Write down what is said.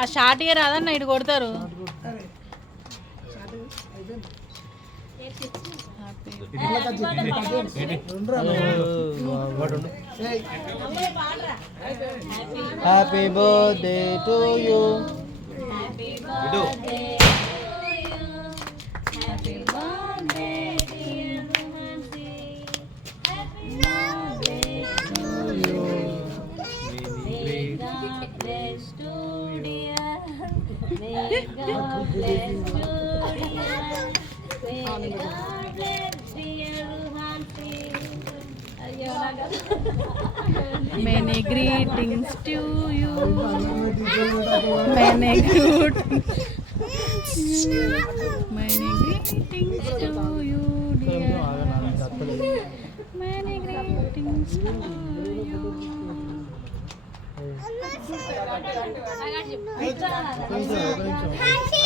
ఆ short year రాదన్న ఇటు కొడతారు. Happy birthday to you. Many greetings to you. Many greetings to you, dear. Many greetings to you. Hansi.